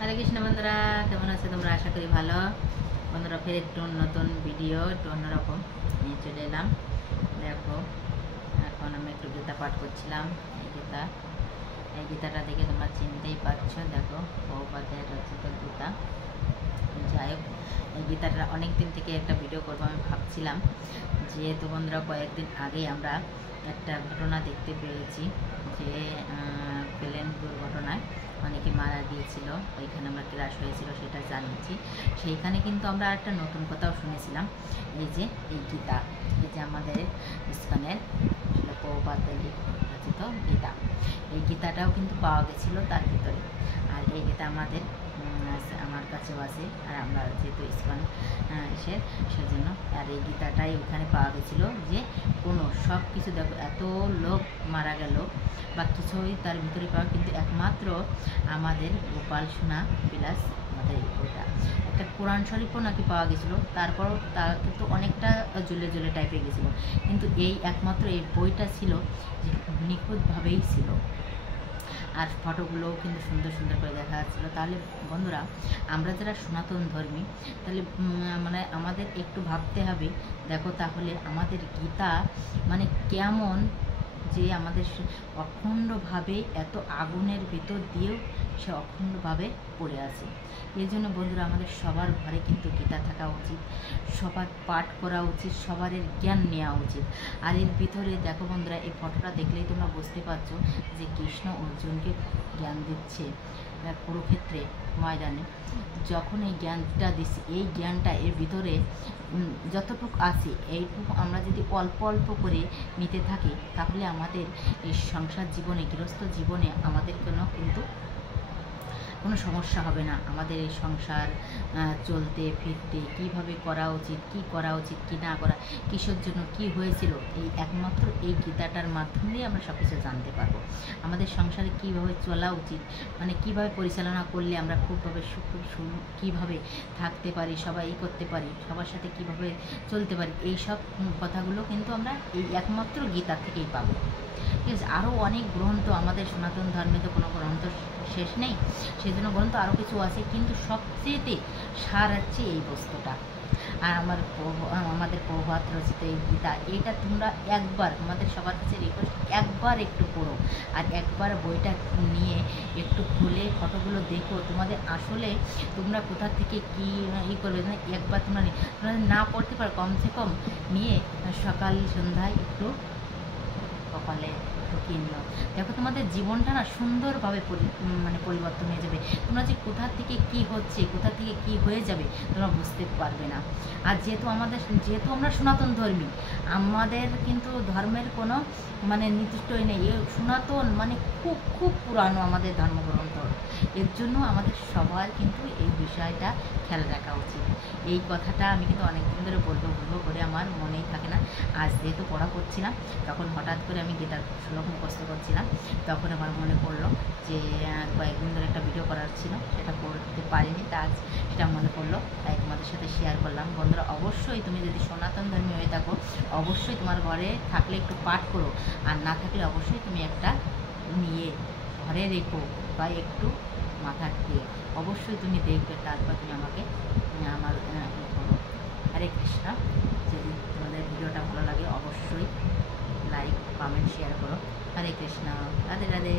হরে কৃষ্ণ বন্ধুরা, কেমন আছে তোমরা? আশা করি ভালো। বন্ধুরা, ফের একটু নতুন ভিডিও, একটু অন্যরকম নিয়ে চলে এলাম। দেখো, এখন আমি একটু গীতা পাঠ করছিলাম। এই গীতাটা দেখে তোমরা চিনতেই পারছো। দেখো, প্রভুপাদের রচিত গীতা। যাই হোক, এই গীতাটা অনেক দিন থেকে একটা ভিডিও করবো আমি ভাবছিলাম। যেহেতু বন্ধুরা, কয়েকদিন আগেই আমরা একটা ঘটনা দেখতে পেয়েছি যে প্লেন দুর্ঘটনায় অনেকে মারা গিয়েছিল, ওইখানে আমরা ক্রাশ হয়েছিল, সেটা জানিয়েছি। সেইখানে কিন্তু আমরা একটা নতুন কথাও শুনেছিলাম, এই যে এই গীতা, এই যে আমাদের ইস্কনের প্রভুপাদের রচিত গীতা, এই গীতাটাও কিন্তু পাওয়া গেছিলো তার ভিতরে। আর এই গীতা আমার কাছেও আছে, আর আমরা যেহেতু ইস্কন সেজন্য। আর এই গীতাটাই ওখানে পাওয়া গেছিলো যে কোনো সব কিছু, দেখো এত লোক মারা গেল বা কিছুই তার ভিতরে পাওয়া, কিন্তু একমাত্র আমাদের গোপাল সোনা বিলাস আমাদের ওইটা একটা কোরআন শরীফও নাকি পাওয়া গেছিলো। তারপরও তা কিন্তু অনেকটা জ্বলে জ্বলে টাইপের গেছিলো, কিন্তু এই একমাত্র এই বইটা ছিল যে নিখুঁতভাবেই ছিল। আর ফটোগুলোও কিন্তু সুন্দর সুন্দর করে দেখা যাচ্ছিলো। তাহলে বন্ধুরা, আমরা যারা সনাতন ধর্মী, তাহলে মানে আমাদের একটু ভাবতে হবে। দেখো, তাহলে আমাদের গীতা মানে কেমন, যে আমাদের অখণ্ডভাবে এত আগুনের ভিতর দিয়েও সে অখণ্ডভাবে পড়ে আছে। এই জন্য বন্ধুরা, আমাদের সবার ঘরে কিন্তু গীতা থাকা উচিত, সবার পাঠ করা উচিত, সবার এর জ্ঞান নেওয়া উচিত। আর এর ভিতরে দেখো বন্ধুরা, এই ফটোটা দেখলেই তোমরা বুঝতে পারছো যে কৃষ্ণ অর্জুনকে জ্ঞান দিচ্ছে কুরুক্ষেত্রে ময়দানে। যখন এই জ্ঞানটা দিচ্ছে, এই জ্ঞানটা এর ভিতরে যতটুকু আছে, এইটুকু আমরা যদি অল্প অল্প করে নিতে থাকি, তাহলে আমাদের এই সংসার জীবনে, গৃহস্থ জীবনে আমাদের কিন্তু কোনো সমস্যা হবে না। আমাদের এই সংসার চলতে ফিরতে কীভাবে করা উচিত, কি করা উচিত, কি না করা, কিসের জন্য কি হয়েছিল, এই একমাত্র এই গীতাটার মাধ্যমেই আমরা সব কিছু জানতে পারবো। আমাদের সংসারে কীভাবে চলা উচিত, মানে কিভাবে পরিচালনা করলে আমরা খুবভাবে কীভাবে থাকতে পারি, সবাই করতে পারি, সবার সাথে কিভাবে চলতে পারি, এই সব কথাগুলো কিন্তু আমরা এই একমাত্র গীতা থেকেই পাবো। ঠিক আছে? আরও অনেক গ্রন্থ, আমাদের সনাতন ধর্মে তো কোনো গ্রন্থ শেষ নেই, সেই জন্য গ্রন্থ আরও কিছু আছে, কিন্তু সবচেয়েতে সার হচ্ছে এই বস্তুটা। আর আমাদের প্রভাত রচিত এই গীতা, এইটা তোমরা একবার, আমাদের সবার কাছে রিকোয়েস্ট, একবার একটু পড়ো, আর একবার বইটা নিয়ে একটু খুলে ফটোগুলো দেখো। তোমাদের আসলে তোমরা কোথা থেকে কী করবে, একবার তোমরা না পড়তে পারো, কমসে কম নিয়ে সকাল সন্ধ্যায় একটু কপালে ঢুকিয়ে নিও। দেখো, তোমাদের জীবনটা না সুন্দরভাবে পরিবর্তন হয়ে যাবে। তোমরা যে কোথা থেকে কি হচ্ছে, কোথা থেকে কি হয়ে যাবে তোমরা বুঝতে পারবে না। আর যেহেতু আমরা সনাতন ধর্মী, আমাদের কিন্তু ধর্মের কোনো নির্দিষ্টই নেই। সনাতন মানে খুব খুব পুরানো আমাদের ধর্মগ্রন্থ। এর জন্য আমাদের সবার কিন্তু এই বিষয়টা খেয়াল রাখা উচিত। এই কথাটা আমি কিন্তু অনেকদিন ধরে বলবো করে আমার মনেই থাকে না। আজ যেহেতু পড়া করছিলাম, তখন হঠাৎ করে আমি গীতার শ্লোক মুখস্থ করছিলাম, তখন আমার মনে পড়লো যে কয়েকদিন ধরে একটা ভিডিও করার ছিল, সেটা করতে পারিনি, তা আজ সেটা মনে পড়লো, তাই তোমাদের সাথে শেয়ার করলাম। বন্ধুরা, অবশ্যই তুমি যদি সনাতন ধর্মী হয়ে থাকো, অবশ্যই তোমার ঘরে থাকলে একটু পাঠ করো, আর না থাকলে অবশ্যই তুমি একটা নিয়ে ঘরে রেখো বা একটু মাথা দিয়ে অবশ্যই তুমি দেখবে, তারপর তুমি আমাকে আমার করো। হরে কৃষ্ণ। যদি তোমাদের ভিডিওটা ভালো লাগে, অবশ্যই লাইক, কমেন্ট, শেয়ার করো। হরে কৃষ্ণ। রাধে রাধে।